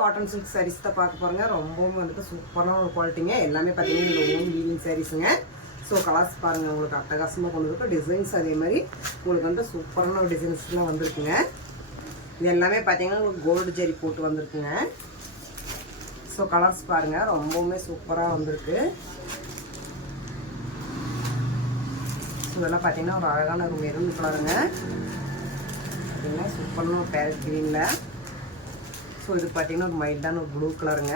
Cotton silk saris தான் பார்க்க போகிறோங்க. ரொம்பவும் வந்துட்டு சூப்பரான ஒரு குவாலிட்டிங்க. எல்லாமே பார்த்தீங்கன்னா இந்த ஓன் வீவிங் சாரீஸுங்க. ஸோ கலர்ஸ் பாருங்கள், உங்களுக்கு அட்டகாசமாக கொண்டு இருக்கும். டிசைன்ஸ் அதே மாதிரி உங்களுக்கு வந்து சூப்பரான ஒரு டிசைன்ஸ்லாம் வந்திருக்குங்க. இது எல்லாமே பார்த்தீங்கன்னா உங்களுக்கு கோல்டு ஜெரி போட்டு வந்திருக்குங்க. ஸோ கலர்ஸ் பாருங்கள், ரொம்பவுமே சூப்பராக வந்திருக்கு. ஸோ இதெல்லாம் பார்த்தீங்கன்னா ஒரு அழகான ஒரு மெரூன் கலருங்க. பார்த்தீங்கன்னா சூப்பரான ஒரு பேரட் க்ரீனில். ஸோ இது பார்த்தீங்கன்னா ஒரு மைல்டான ஒரு ப்ளூ கலருங்க.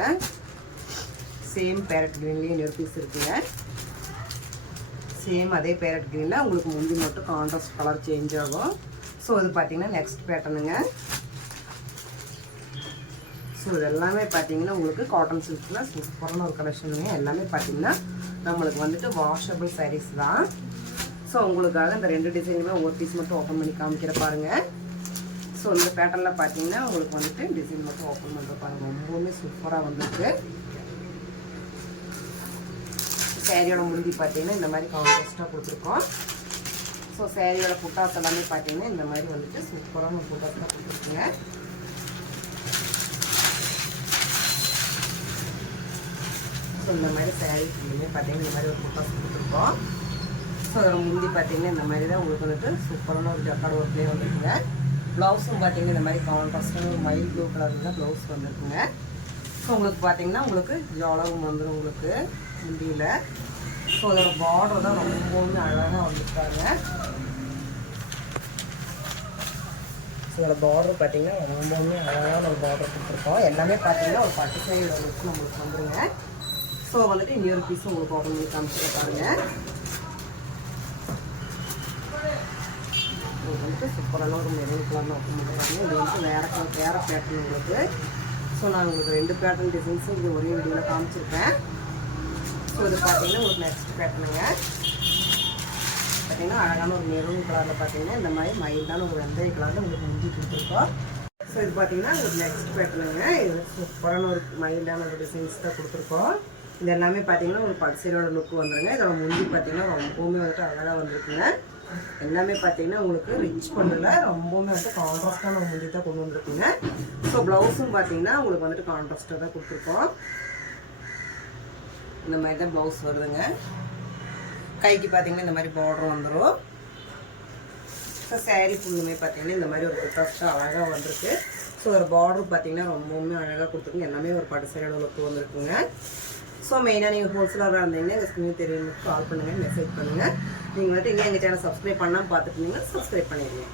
சேம் பேரட் க்ரீன்லேயே இன்னொரு பீஸ் இருக்குங்க. சேம் அதே பேரட் க்ரீனில் உங்களுக்கு முந்தி மட்டும் கான்ட்ராஸ்ட் கலர் சேஞ்ச் ஆகும். ஸோ இது பார்த்தீங்கன்னா நெக்ஸ்ட் பேட்டர்னுங்க. ஸோ இது எல்லாமே பார்த்தீங்கன்னா உங்களுக்கு காட்டன் சில்கில் சூப்பரான ஒரு கலெக்ஷனுங்க. எல்லாமே பார்த்தீங்கன்னா நம்மளுக்கு வந்துட்டு வாஷபிள் சாரீஸ் தான். ஸோ உங்களுக்காக இந்த ரெண்டு டிசைனுமே ஒவ்வொரு பீஸ் மட்டும் ஓப்பன் பண்ணி காமிக்கிற பாருங்கள். ஸோ இந்த பேட்டர்னில் பார்த்தீங்கன்னா உங்களுக்கு வந்துட்டு டிசைன் மட்டும் ஓப்பன் பண்ணுற பாருங்கள். ரொம்பவுமே சூப்பராக வந்துருக்கு. சேரீயோட முந்தி பார்த்தீங்கன்னா இந்த மாதிரி கான்ட்ராஸ்ட்டாக கொடுத்துருக்கோம். ஸோ சேரீயோட புட்டாஸ் எல்லாமே பார்த்தீங்கன்னா இந்த மாதிரி வந்துட்டு சூப்பரான புட்டாஸ்லாம் கொடுத்துருக்குங்க. ஸோ இந்த மாதிரி சேரீ ஃபுல்லுமே பார்த்தீங்கன்னா இந்த மாதிரி ஒரு புட்டாஸ் கொடுத்துருக்கோம். ஸோ அதோட முந்தி பார்த்தீங்கன்னா இந்த மாதிரி தான் உங்களுக்கு வந்துட்டு சூப்பரான ஒரு ஜக்கார்டு ஒர்க்லேயே வந்துருக்குங்க. ப்ளவுஸும் பார்த்தீங்கன்னா இந்த மாதிரி கான்ட்ராஸ்டான ஒரு மைல் ப்ளூ கலரில் தான் ப்ளவுஸ் வந்துருக்குங்க. ஸோ உங்களுக்கு பார்த்தீங்கன்னா உங்களுக்கு ஜாலவும் வந்துடும் உங்களுக்கு முந்தியில். ஸோ அதோட பார்டர் தான் ரொம்பவுமே அழகாக வந்துருக்காங்க. ஸோ அதோட பார்டர் பார்த்தீங்கன்னா ரொம்பவுமே அழகான ஒரு பார்டர் கொடுத்துருக்கோம். எல்லாமே பார்த்தீங்கன்னா ஒரு பட்டு சைடு வந்துட்டு நம்மளுக்கு வந்துடுங்க. ஸோ வந்துட்டு இன்னொரு பீஸும் உங்களுக்கு ஓப்பன் பண்ணி காமிச்சு பாருங்கள். வந்துட்டு சூப்பரான ஒரு மெரூன் கலர்னு ஓப்பன் பண்ணுறாங்க. இது வந்து வேறு பேட்டர்ன் உங்களுக்கு. ஸோ நான் உங்களுக்கு ரெண்டு பேட்டர்ன் டிசைன்ஸும் இது ஒரே வீடியோவில் காமிச்சிருக்கேன். ஸோ இது பார்த்தீங்கன்னா உங்களுக்கு நெக்ஸ்ட் பேட்டர்னுங்க. பார்த்தீங்கன்னா அழகான ஒரு மெரூன் கலரில் பார்த்தீங்கன்னா இந்த மாதிரி மைல்டான ஒரு வெந்தய கலரில் உங்களுக்கு முந்தி கொடுத்துருக்கோம். ஸோ இது பார்த்தீங்கன்னா உங்களுக்கு நெக்ஸ்ட் பேட்டர்னுங்க. இது சூப்பரான ஒரு மைல்டான ஒரு டிசைன்ஸ் தான் கொடுத்துருக்கோம். இது எல்லாமே பார்த்தீங்கன்னா உங்களுக்கு பல்சேரோட லுக்கு வந்துடுங்க. இதோட முந்தி பார்த்தீங்கன்னா ரொம்பவுமே வந்துட்டு அழகாக வந்துருக்குங்க. எல்லாமே பார்த்தீங்கன்னா உங்களுக்கு ரிச் பண்ணல, ரொம்பவுமே வந்துட்டு கான்ட்ராஸ்டான ஒரு முந்தி தான் கொண்டு வந்துருக்குங்க. ஸோ ப்ளவுஸும் பார்த்தீங்கன்னா உங்களுக்கு வந்துட்டு கான்ட்ராஸ்டாக தான் கொடுத்துருக்கோம். இந்த மாதிரி தான் ப்ளவுஸ் வருதுங்க. கைக்கு பார்த்தீங்கன்னா இந்த மாதிரி பார்டர் வந்துடும். ஸோ சேரீ ஃபுல்லுமே பார்த்தீங்கன்னா இந்த மாதிரி ஒரு கான்ட்ராஸ்டாக அழகாக வந்திருக்கு. ஸோ ஒரு பார்டர் பார்த்தீங்கன்னா ரொம்பவுமே அழகாக கொடுத்துருக்குங்க. எல்லாமே ஒரு பட்டு சேரோட லுக்கு வந்துருக்குங்க. ஸோ மெயினாக நீங்கள் ஹோல்சேலராக இருந்தீங்கன்னா எங்கள் ஸ்க்ரீன் தெரியும் கால் பண்ணுங்கள், மெசேஜ் பண்ணுங்கள். நீங்கள் வந்துட்டு இங்கே எங்கள் சேனல் சப்ஸ்கிரைப் பண்ணாமல் பார்த்துட்டு இருந்தீங்கன்னா சப்ஸ்கிரைப் பண்ணிடுங்க.